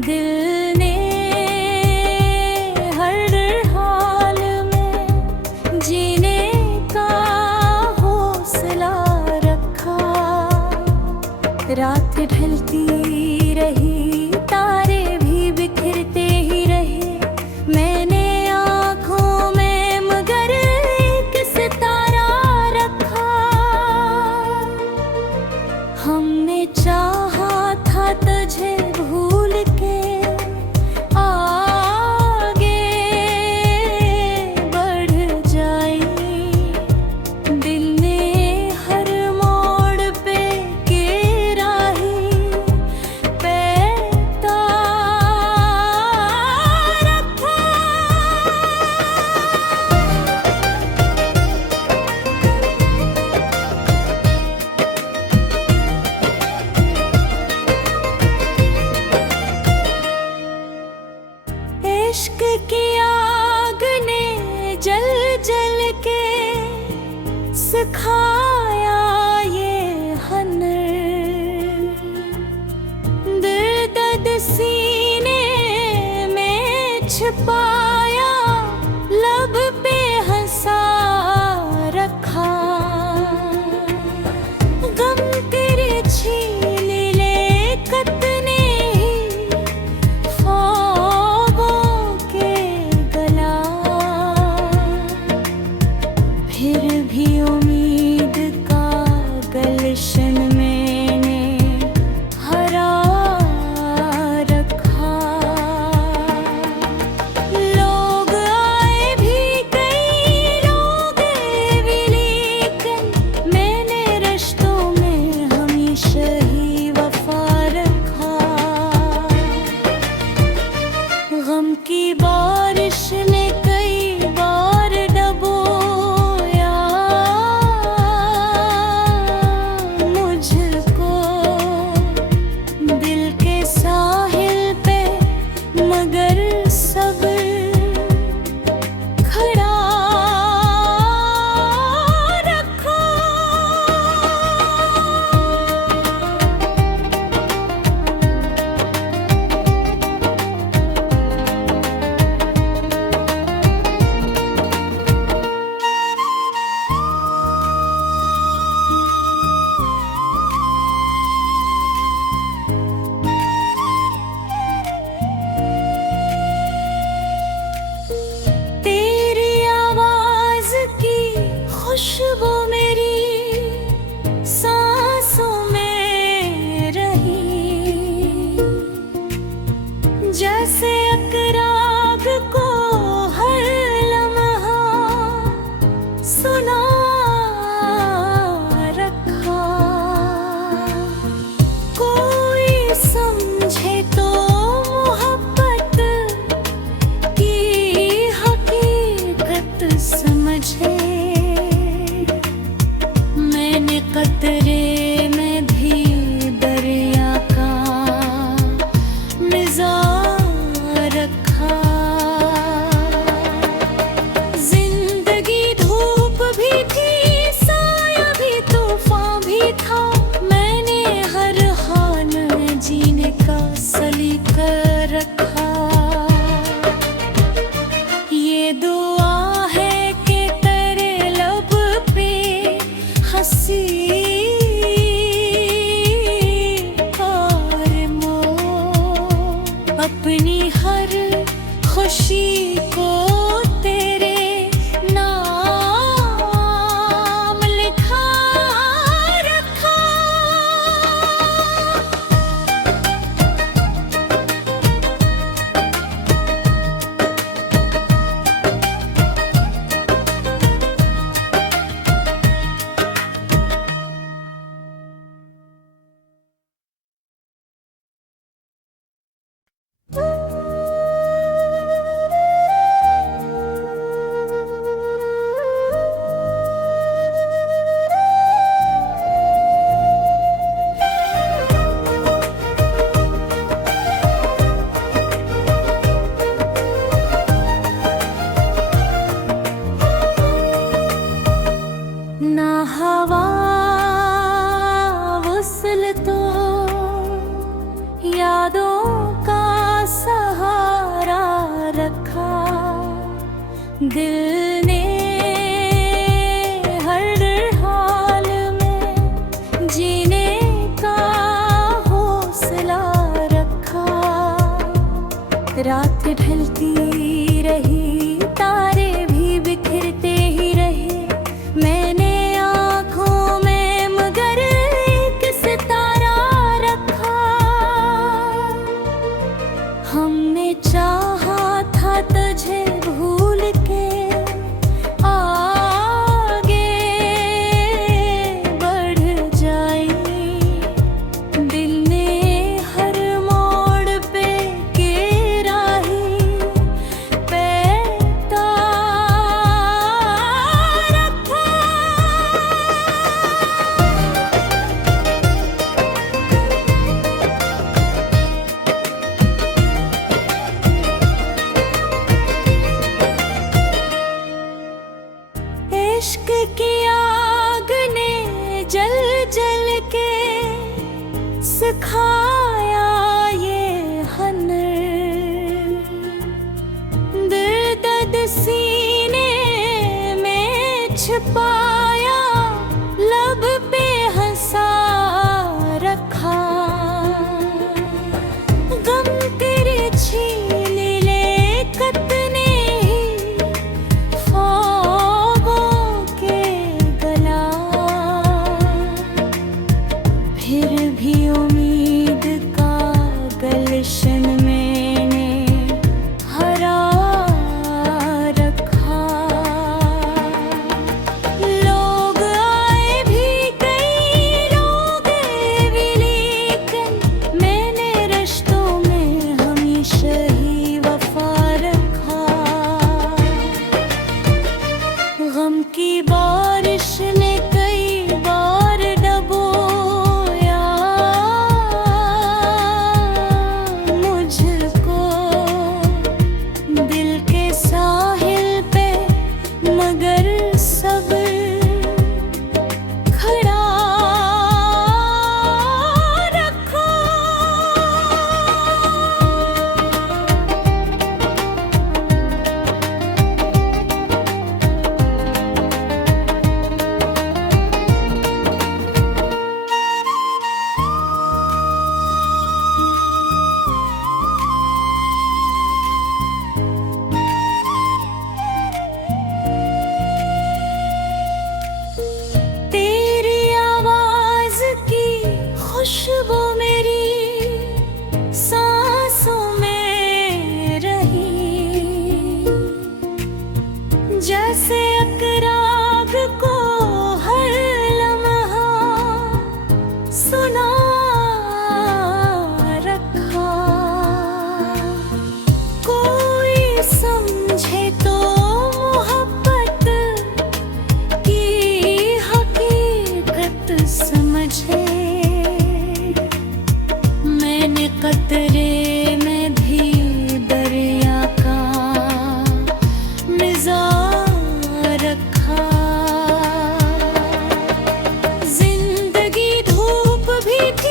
दिल ने हर हाल में जीने का हौसला रखा। रात ढलती रही, तारे भी बिखरते ही रहे, मैंने आँखों में मगर एक सितारा रखा। हमने चाहा था तुझे भूल के आगे बढ़ जाए, दिल ने हर मोड़ पे घेरा ही पैता रखा। रात ढलती रही, तारे भी बिखरते ही रहे। मैंने आँखों में मगर एक सितारा रखा। हमने चाहा था तुझे भूल के आगे बढ़ जाए। दिल ने हर मोड़ पे केरा ही पैता रखा। इश्क की आग ने जल जल के सिखाया ये हुनर। दर्द सीने में छिपाया, लब पे हंसा रखा। गम तेरे छीन ले कतने ही ख्वाबों के गला। फिर भी उम्मीद का गलशन मैंने हरा रखा। लोग आए भी, कई लोग गए भी, लेकिन मैंने रिश्तों में हमेशा ही वफा रखा। गम की बारिश ने कई बार डबोया मुझको दिल के साहिल पे, मगर सब्र खड़ा रखा। तेरी आवाज की खुशबू मेरी सांसों में रही। जैसे अकराग को हर लम्हा सुना रखा। कोई समझे तो मोहब्बत की हकीकत समझे। मैंने कतरे में भी दरिया का मिज़ाज रखा। जिंदगी धूप भी थी,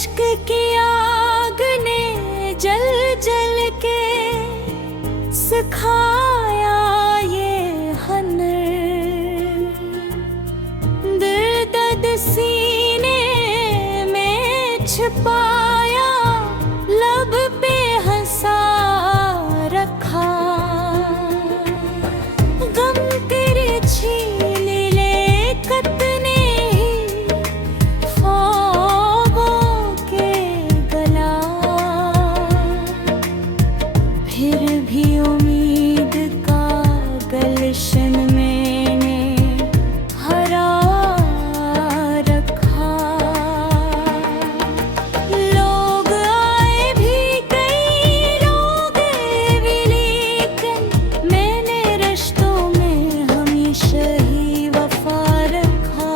इश्क की आग ने जल जल के सिखाया ये हनर, दर्द सीने में छिपाया, लब पे हंसा रखा। गम तेरे छीन ले कतने ही ख्वाबों के गला, फिर भी उम्मीद का गलशन मैंने हरा रखा। लोग आए भी कई, लोग गए भी, लेकिन मैंने रिश्तों में हमेशा ही वफा रखा।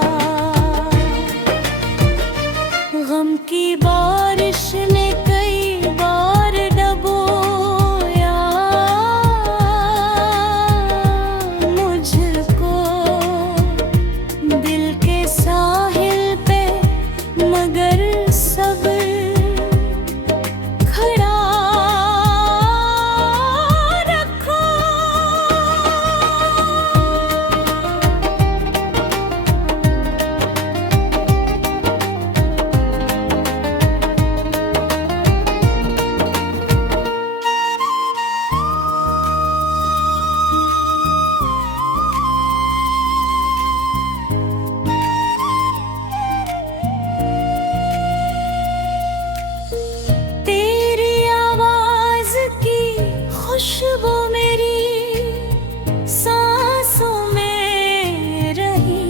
गम की बारिश ने कई बार डबोया मुझको दिल के साहिल पे, मगर सब्र खड़ा रखा। तेरी आवाज की खुशबू मेरी सांसों में रही,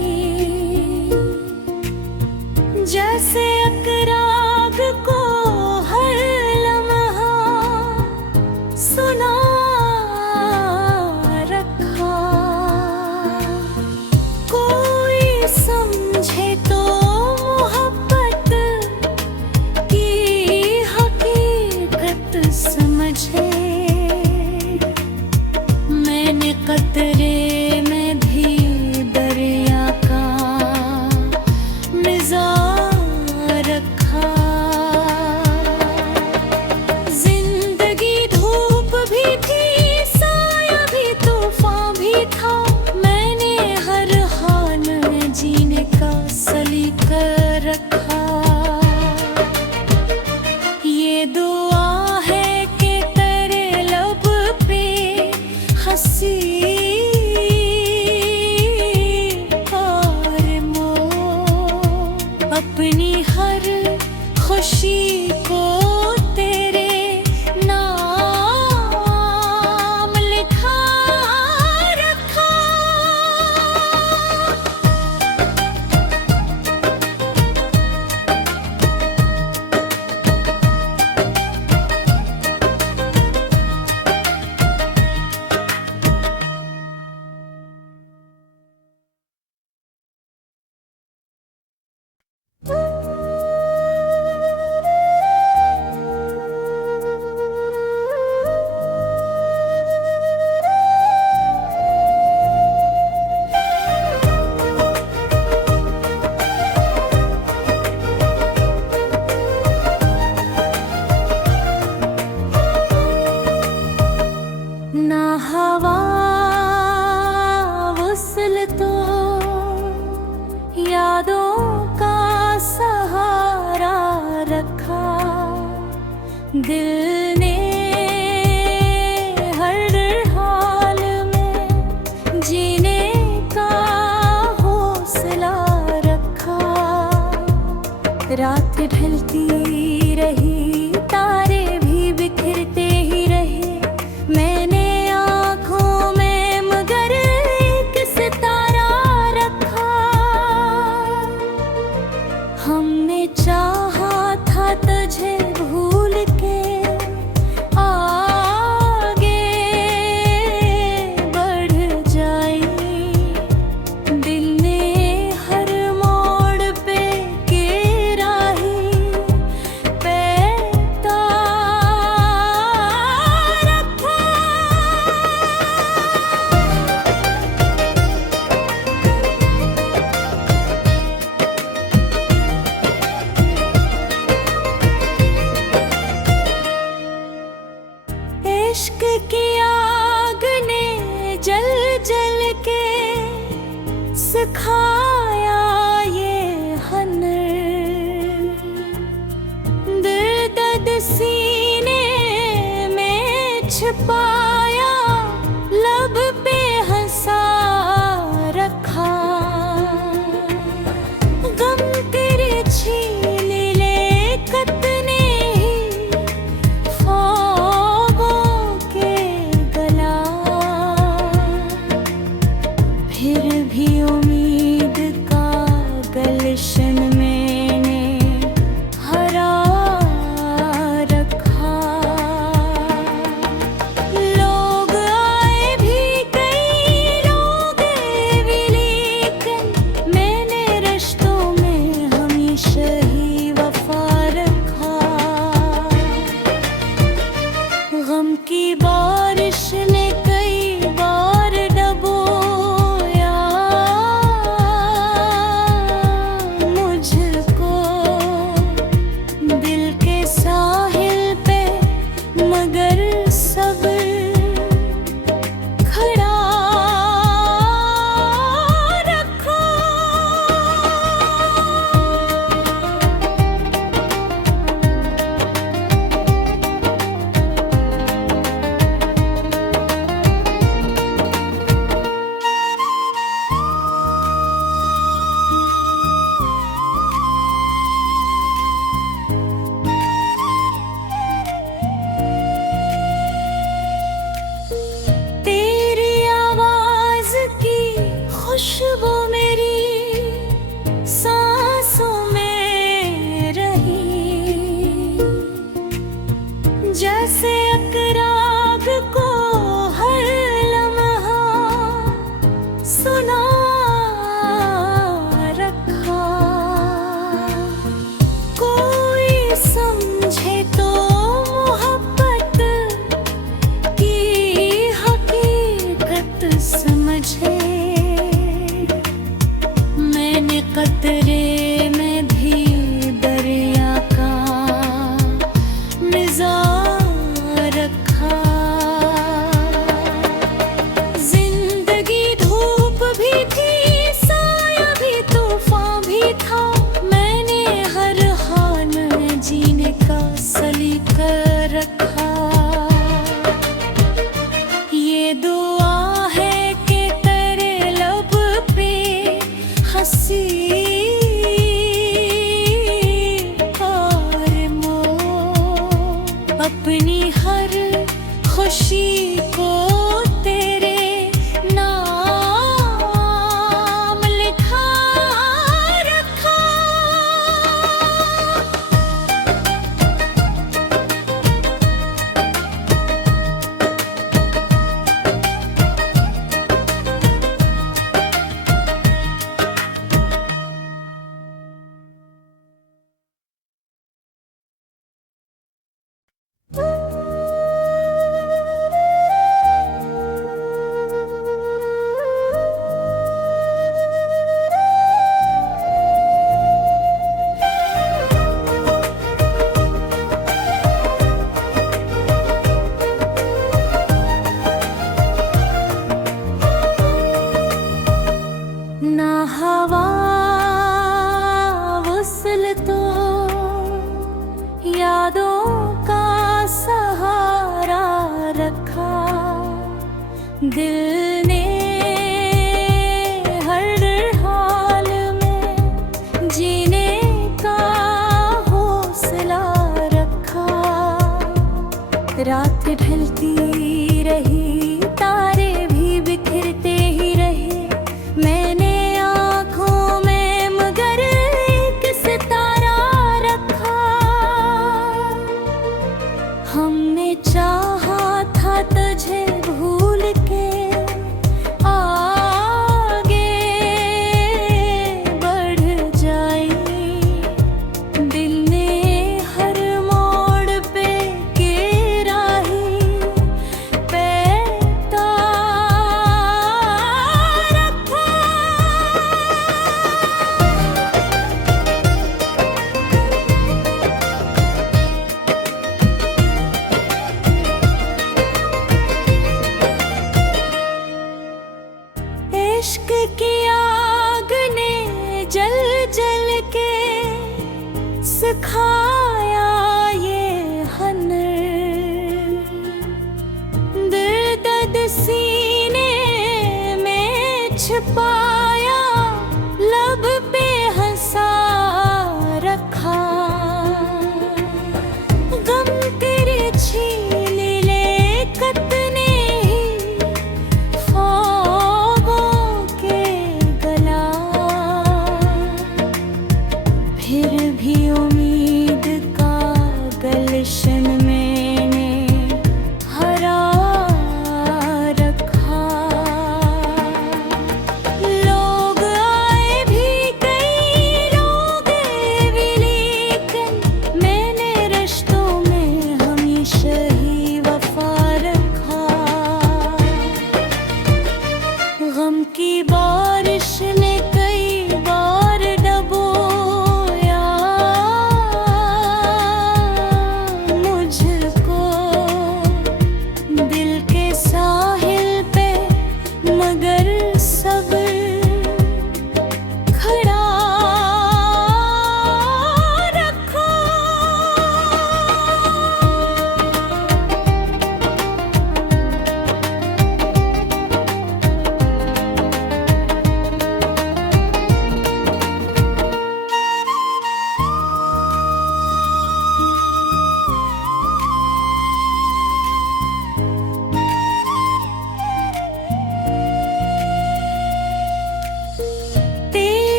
जैसे अकराग को हर लम्हा सुना रखा। कोई समझे तो मोहब्बत की हकीकत समझे, मैंने कतरे में भी दरिया का मिज़ाज रखा। जिंदगी धूप भी थी, साया भी, तूफान भी था, मैंने हर हाल में जीने का सलीका रखा। ये दुआ है कि तेरे लब पे हंसी और मोह, अपनी हर खुशी को तेरे नाम लिखा रखा। ना हवा वसल तो यादों का सहारा रखा। दिल ने हर हाल में जीने का हौसला रखा। रात ढलती रही, तारे भी बिखरते ही रहे, मैंने आँखों में मगर एक सितारा रखा। हमने चाहा था तुझे भूल के आगे बढ़ जाए, दिल ने हर मोड़ पे के राह सीने में छिपाया, लब पे हंसा रखा। गम तेरे छीन ले कतने ही ख्वाबों के गला, फिर भी उम्मीद का गलशन मैंने हरा रखा। लोग आए भी कई, लोग गए भी, लेकिन मैंने रिश्तों में हमेशा ही वफा रखा। गम की बारिश ने कई बार डबोया मुझको, दिल के साहिल पे, मगर सब्र खड़ा रखा। तेरी आवाज की खुशबू मेरी सांसों में रही, जैसे अकराग को हर लम्हा सुना रखा। कोई समझे तो मोहब्बत की हकीकत समझे, मैंने कतरे में भी दरिया का मिज़ाज रखा। जिंदगी धूप भी थी, साया भी, तूफान भी था, मैंने हर हाल में जीने का सलीका रखा। ये दुआ है कि तेरे लब पे हंसी और मोह, अपनी हर खुशी को तेरे नाम लिखा रखा। ना हवा वसल तो यादों का सहारा रखा। दिल ने हर हाल में जीने का हौसला रखा। रात ढलती रही, तारे भी बिखरते ही रहे, मैंने आँखों में मगर एक सितारा रखा। हमने चाहा था तुझे भूल के आगे बढ़ जाए, दिल ने हर मोड़ पे के राही पैर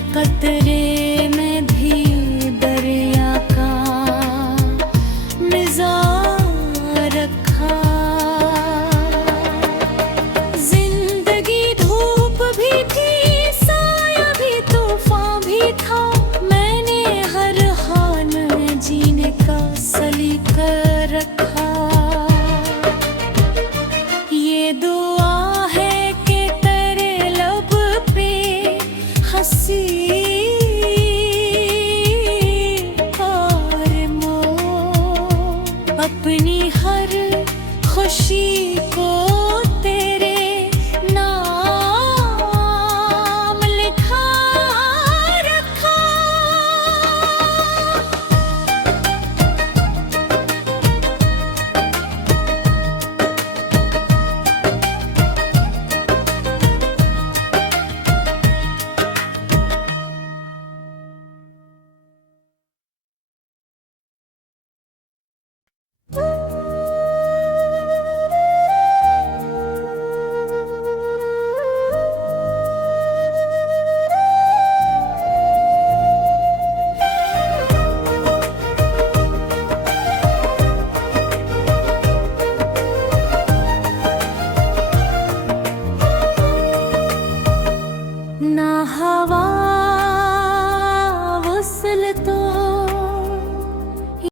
कतरे में भी दरिया का मिजाज रखा। जिंदगी धूप भी थी, साया भी, तूफान भी था। मैंने हर हाल में जीने का सलीका रखा। ये दुआ है कि तेरे लब पे हंसी और मौत अपनी हर खुशी